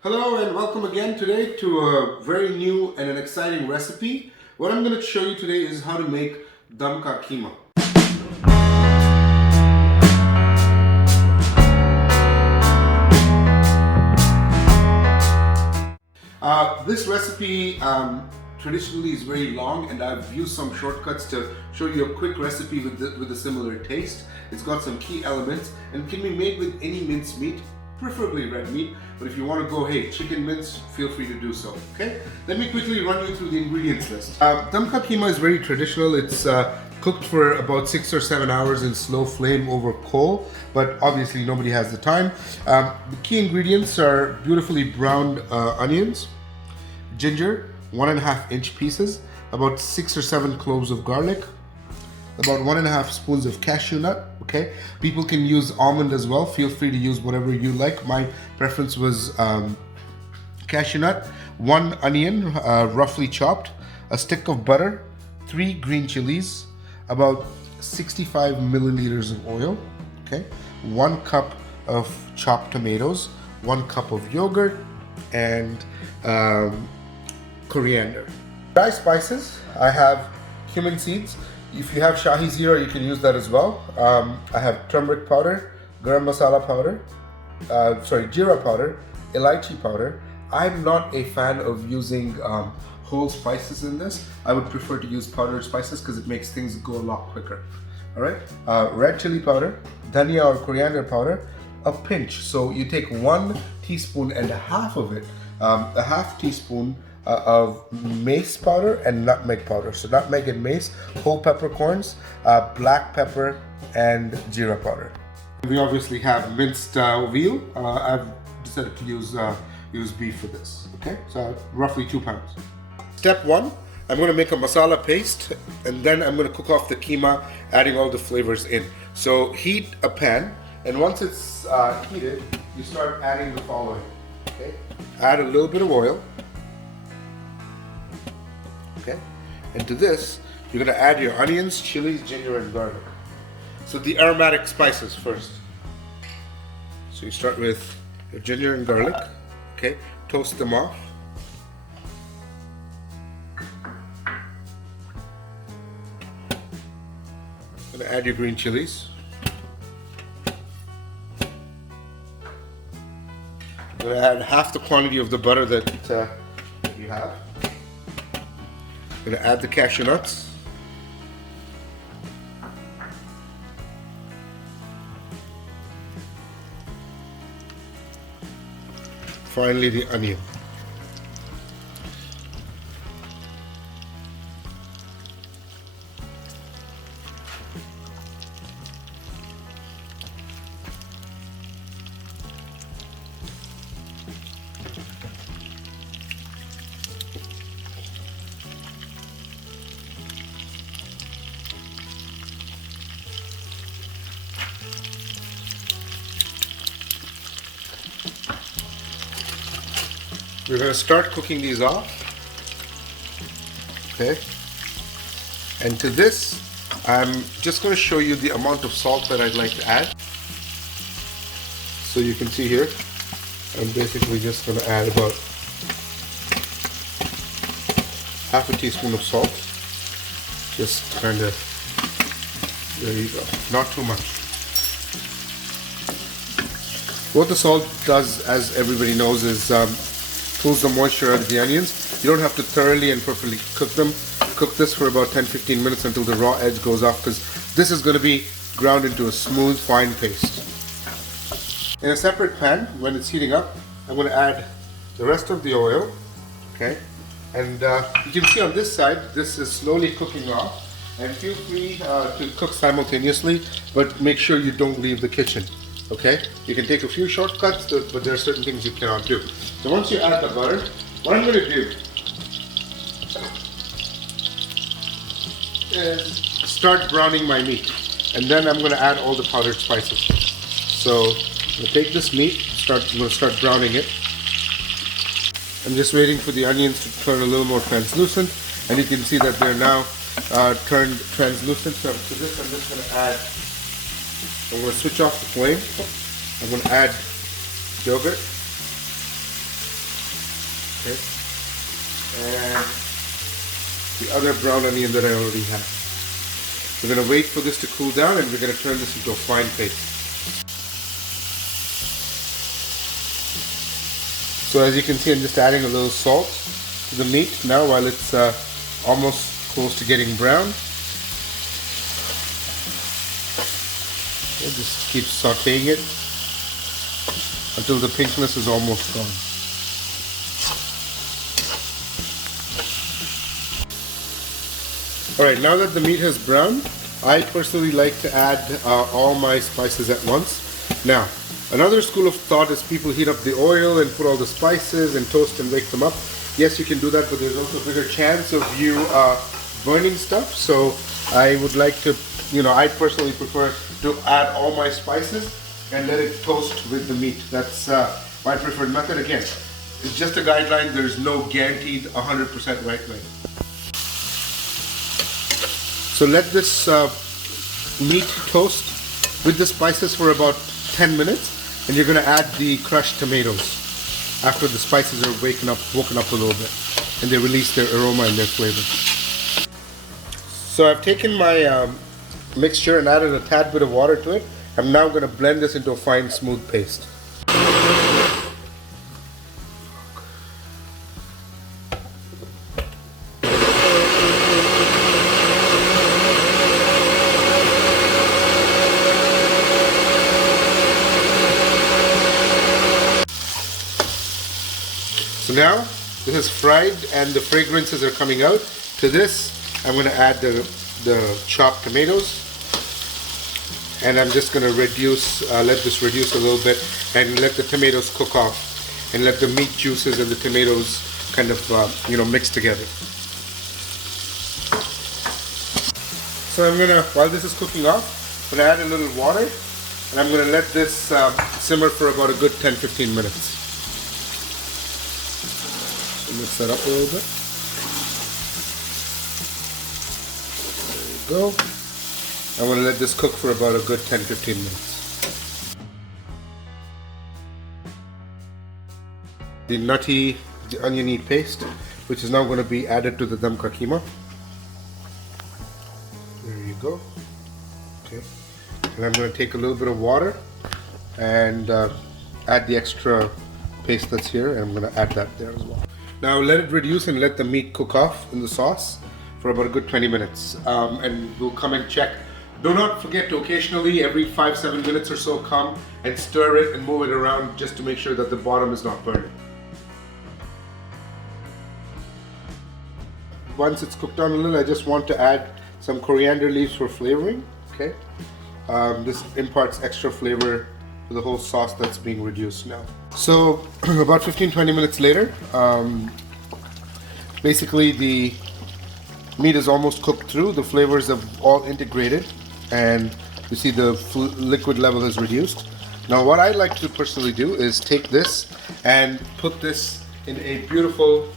Hello and welcome again today to a very new and an exciting recipe. What I'm going to show you today is how to make dum ka keema. This recipe traditionally is very long, and I've used some shortcuts to show you a quick recipe with a similar taste. It's got some key elements and can be made with any minced meat, preferably red meat, but if you want to go, hey, chicken mince, feel free to do so, okay? Let me quickly run you through the ingredients list. Dum ka keema is very traditional. It's cooked for about 6 or 7 hours in slow flame over coal, but obviously nobody has the time. The key ingredients are beautifully browned onions, ginger, 1.5 inch pieces, about 6 or 7 cloves of garlic, about 1.5 spoons of cashew nut. Okay, people can use almond as well. Feel free to use whatever you like. My preference was cashew nut. 1 onion, roughly chopped, a stick of butter, 3 green chilies, about 65 milliliters of oil. Okay, 1 cup of chopped tomatoes, 1 cup of yogurt, and coriander. Dry spices, I have cumin seeds. If you have Shahi Jeera, you can use that as well. I have turmeric powder, Garam masala powder, Jeera powder, Elaichi powder. I'm not a fan of using whole spices in this. I would prefer to use powdered spices because it makes things go a lot quicker. All right, red chili powder, dhania or coriander powder, a pinch. So you take 1 teaspoon and a half of it, a half teaspoon of mace powder and nutmeg powder. So nutmeg and mace, whole peppercorns, black pepper, and jeera powder. We obviously have minced veal. I've decided to use beef for this. Okay, so roughly 2 pounds. Step 1, I'm going to make a masala paste, and then I'm going to cook off the keema, adding all the flavors in. So heat a pan, and once it's heated, you start adding the following. Okay, add a little bit of oil. Okay, and to this, you're going to add your onions, chilies, ginger, and garlic. So the aromatic spices first. So you start with your ginger and garlic. Okay, toast them off. Going to add your green chilies. I'm going to add half the quantity of the butter that you have. I'm going to add the cashew nuts. Finally, the onion. We're going to start cooking these off. Okay. And to this, I'm just going to show you the amount of salt that I'd like to add. So you can see here, I'm basically just going to add about half a teaspoon of salt. Just kind of, there you go, not too much. What the salt does, as everybody knows, is pulls the moisture out of the onions. You don't have to thoroughly and perfectly cook them. Cook this for about 10-15 minutes until the raw edge goes off, because this is going to be ground into a smooth, fine paste. In a separate pan, when it's heating up, I'm going to add the rest of the oil. Okay, and you can see on this side, this is slowly cooking off. And feel free to cook simultaneously, but make sure you don't leave the kitchen. Okay, you can take a few shortcuts, but there are certain things you cannot do. So once you add the butter, what I'm going to do is start browning my meat, and then I'm going to add all the powdered spices. So I'm going to take this meat, I'm going to start browning it. I'm just waiting for the onions to turn a little more translucent, and you can see that they're now turned translucent. So to this, I'm just going to add. I'm going to switch off the flame. I'm going to add yogurt. Okay. And the other brown onion that I already have. We're going to wait for this to cool down and we're going to turn this into a fine paste. So as you can see, I'm just adding a little salt to the meat now while it's almost close to getting brown. Okay, just keep sauteing it until the pinkness is almost gone. Alright, now that the meat has browned, I personally like to add all my spices at once. Now, another school of thought is people heat up the oil and put all the spices and toast and wake them up. Yes, you can do that, but there's also a bigger chance of you burning stuff. So I would like to, I personally prefer to add all my spices and let it toast with the meat. That's my preferred method. Again, it's just a guideline. There's no guaranteed 100% right way. So let this meat toast with the spices for about 10 minutes. And you're going to add the crushed tomatoes after the spices are woken up a little bit and they release their aroma and their flavor. So I've taken my mixture and added a tad bit of water to it. I'm now going to blend this into a fine, smooth paste. So now this is fried and the fragrances are coming out. To this, I'm going to add the chopped tomatoes, and I'm just going to let this reduce a little bit and let the tomatoes cook off, and let the meat juices and the tomatoes kind of mix together. So I'm going to, while this is cooking off, I'm going to add a little water, and I'm going to let this simmer for about a good 10-15 minutes. Mix that up a little bit. There you go. I'm going to let this cook for about a good 10-15 minutes. The oniony paste, which is now going to be added to the dum ka keema. There you go. Okay. And I'm going to take a little bit of water and add the extra paste that's here, and I'm going to add that there as well. Now let it reduce and let the meat cook off in the sauce for about a good 20 minutes. And we'll come and check. Do not forget to occasionally, every 5-7 minutes or so, come and stir it and move it around just to make sure that the bottom is not burning. Once it's cooked down a little, I just want to add some coriander leaves for flavoring. Okay, this imparts extra flavor to the whole sauce that's being reduced now. So about 15-20 minutes later, basically the meat is almost cooked through, the flavors have all integrated, and you see the liquid level is reduced. Now what I like to personally do is take this and put this in a beautiful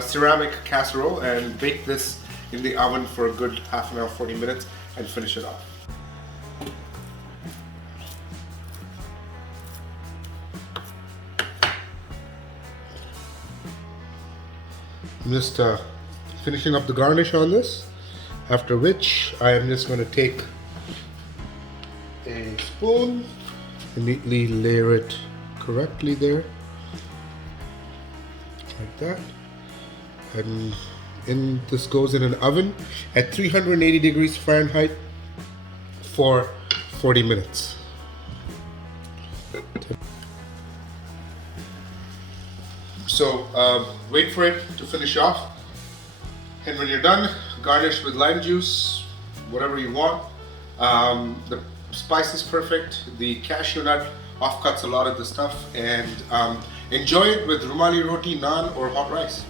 ceramic casserole and bake this in the oven for a good half an hour, 40 minutes, and finish it off. I'm just finishing up the garnish on this, after which I am just going to take a spoon and neatly layer it correctly there, like that. And this goes in an oven at 380 degrees Fahrenheit for 40 minutes. So wait for it to finish off, and when you're done, garnish with lime juice, whatever you want. The spice is perfect, the cashew nut offcuts a lot of the stuff, and enjoy it with rumali roti, naan, or hot rice.